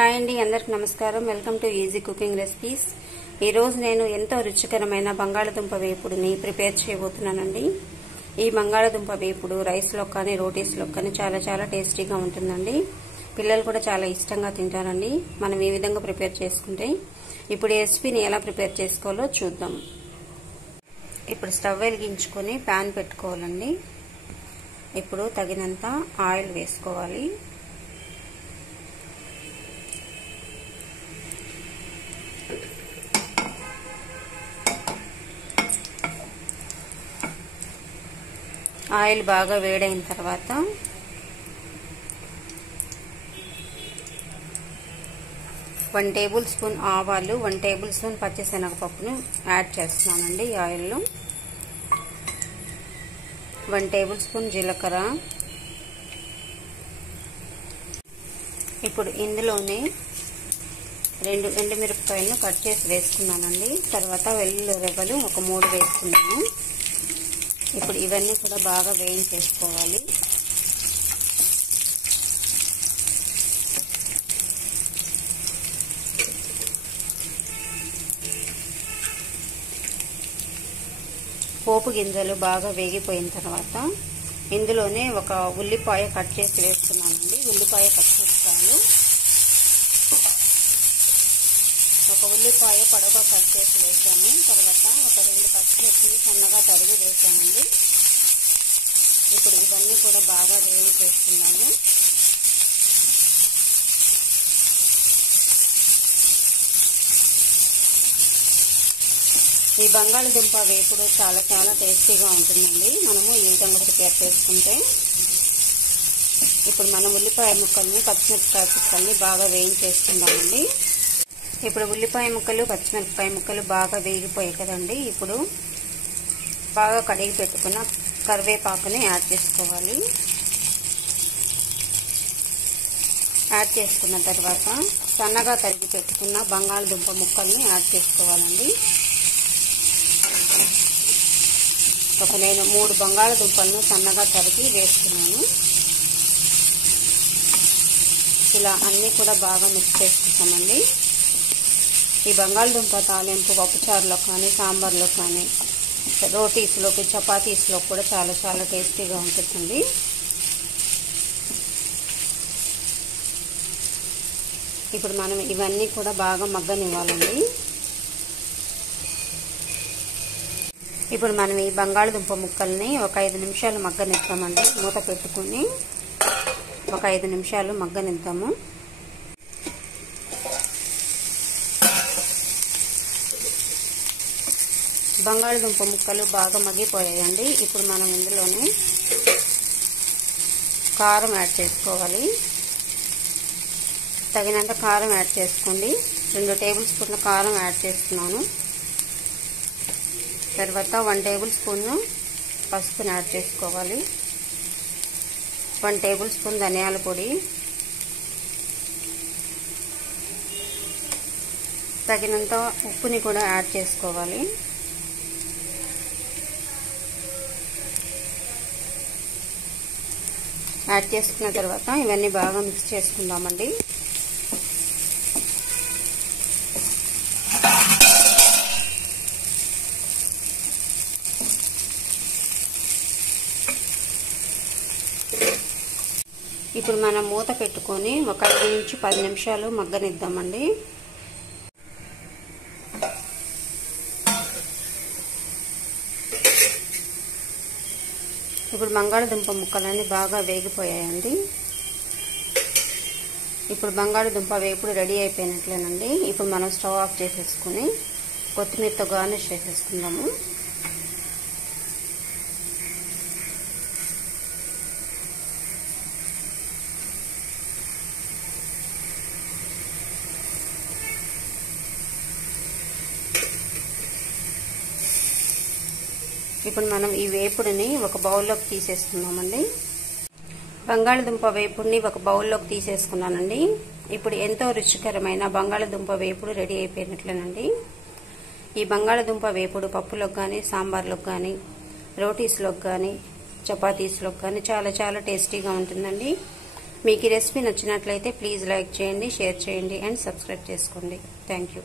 Hi అండి, అందరికి నమస్కారం. Welcome to easy cooking recipes. ఈరోజు నేను ఎంతో రుచికరమైన బంగాళదుంప వేపుడుని ప్రిపేర్ చేయబోతున్నానండి. ఈ బంగాళదుంప వేపుడు రైస్లో కానీ రోటీస్లో కానీ చాలా టేస్టీగా ఉంటుందండి. పిల్లలు కూడా చాలా ఇష్టంగా తింటారండి మనం ఈ విధంగా ప్రిపేర్ చేసుకుంటే. ఇప్పుడు ఈ రెసిపీని ఎలా ప్రిపేర్ చేసుకోవాలో చూద్దాం. ఇప్పుడు స్టవ్ వెలిగించుకొని ప్యాన్ పెట్టుకోవాలండి. ఇప్పుడు తగినంత ఆయిల్ వేసుకోవాలి. ఆయిల్ బాగా వేడైన తర్వాత 1 టేబుల్ స్పూన్ ఆవాలు, 1 టేబుల్ స్పూన్ పచ్చిశనగపప్పును యాడ్ చేస్తున్నానండి. ఈ ఆయిల్లో 1 టేబుల్ స్పూన్ జీలకర్ర. ఇప్పుడు ఇందులోనే 2 ఎండుమిరపకాయలను కట్ చేసి వేసుకున్నానండి. తర్వాత వెల్లుల్లి రెబ్బలు ఒక 3 వేసుకున్నాను. ఇప్పుడు ఇవన్నీ కూడా బాగా వేయించేసుకోవాలి. పోపు గింజలు బాగా వేగిపోయిన తర్వాత ఇందులోనే ఒక ఉల్లిపాయ కట్ చేసి వేస్తున్నానండి. ఉల్లిపాయ పచ్చిమిరపకాయలు, ఒక ఉల్లిపాయ పొడవుగా కట్ చేసి వేసాను. తర్వాత ఒక 2 పచ్చిమిర్చిని సన్నగా తరిగి వేసానండి. ఇప్పుడు ఇవన్నీ కూడా బాగా వేయించేస్తున్నాము. ఈ బంగాళదుంప వేపుడు చాలా టేస్టీగా ఉంటుందండి మనము ఈ విధంగా ప్రిపేర్ చేసుకుంటే. ఇప్పుడు మనం ఉల్లిపాయ ముక్కల్ని పచ్చిమిరపకాయ ముక్కల్ని బాగా వేయించేసుకుందామండి. ఇప్పుడు ఉల్లిపాయ ముక్కలు పచ్చిమిరపకాయ ముక్కలు బాగా వేగిపోయాయి కదండి. ఇప్పుడు బాగా కడిగి పెట్టుకున్న కరివేపాకుని యాడ్ చేసుకోవాలి. యాడ్ చేసుకున్న తర్వాత సన్నగా తరిగి పెట్టుకున్న బంగాళదుంప ముక్కల్ని యాడ్ చేసుకోవాలండి. నేను 3 బంగాళదుంపలను సన్నగా తరిగి వేసుకున్నాను. ఇలా అన్నీ కూడా బాగా మిక్స్ చేసుకుంటామండి. ఈ బంగాళదుంప తాలింపు పప్పుచారులో కానీ సాంబార్లో కానీ రోటీస్లోకి చపాతీస్లో కూడా చాలా టేస్టీగా ఉంటుందండి. ఇప్పుడు మనం ఇవన్నీ కూడా బాగా మగ్గనివ్వాలండి. ఇప్పుడు మనం ఈ బంగాళదుంప ముక్కల్ని ఒక 5 నిమిషాలు మగ్గనిద్దామండి. మూత పెట్టుకుని ఒక 5 నిమిషాలు మగ్గనిద్దాము. బంగాళదుంప ముక్కలు బాగా మగ్గిపోయాయండి. ఇప్పుడు మనం ఇందులోనే కారం యాడ్ చేసుకోవాలి. తగినంత కారం యాడ్ చేసుకోండి. 2 టేబుల్ స్పూన్ల కారం యాడ్ చేస్తున్నాను. తర్వాత 1 టేబుల్ స్పూన్ పసుపుని యాడ్ చేసుకోవాలి. 1 టేబుల్ స్పూన్ ధనియాల పొడి, తగినంత ఉప్పుని కూడా యాడ్ చేసుకోవాలి. యాడ్ చేసుకున్న తర్వాత ఇవన్నీ బాగా మిక్స్ చేసుకుందామండి. ఇప్పుడు మనం మూత పెట్టుకొని ఒక 5 నుంచి 10 నిమిషాలు మగ్గనిద్దామండి. ఇప్పుడు బంగాళదుంప ముక్కలన్నీ బాగా వేగిపోయాయండి. ఇప్పుడు బంగాళదుంప వేపుడు రెడీ అయిపోయినట్లేనండి. ఇప్పుడు మనం స్టవ్ ఆఫ్ చేసేసుకుని కొత్తిమీరతో గార్నిష్ చేసేసుకుందాము. ఇప్పుడు మనం ఈ వేపుడిని ఒక బౌల్లోకి తీసేసుకున్నామండి. బంగాళదుంప వేపుడిని ఒక బౌల్లోకి తీసేసుకున్నానండి. ఇప్పుడు ఎంతో రుచికరమైన బంగాళదుంప వేపుడు రెడీ అయిపోయినట్లేనండి. ఈ బంగాళదుంప వేపుడు పప్పులోకి కానీ సాంబార్లోకి కానీ రోటీస్లోకి కానీ చపాతీస్లోకి కానీ చాలా టేస్టీగా ఉంటుందండి. మీకు ఈ రెసిపీ నచ్చినట్లయితే ప్లీజ్ లైక్ చేయండి, షేర్ చేయండి అండ్ సబ్స్క్రైబ్ చేసుకోండి. Thank you.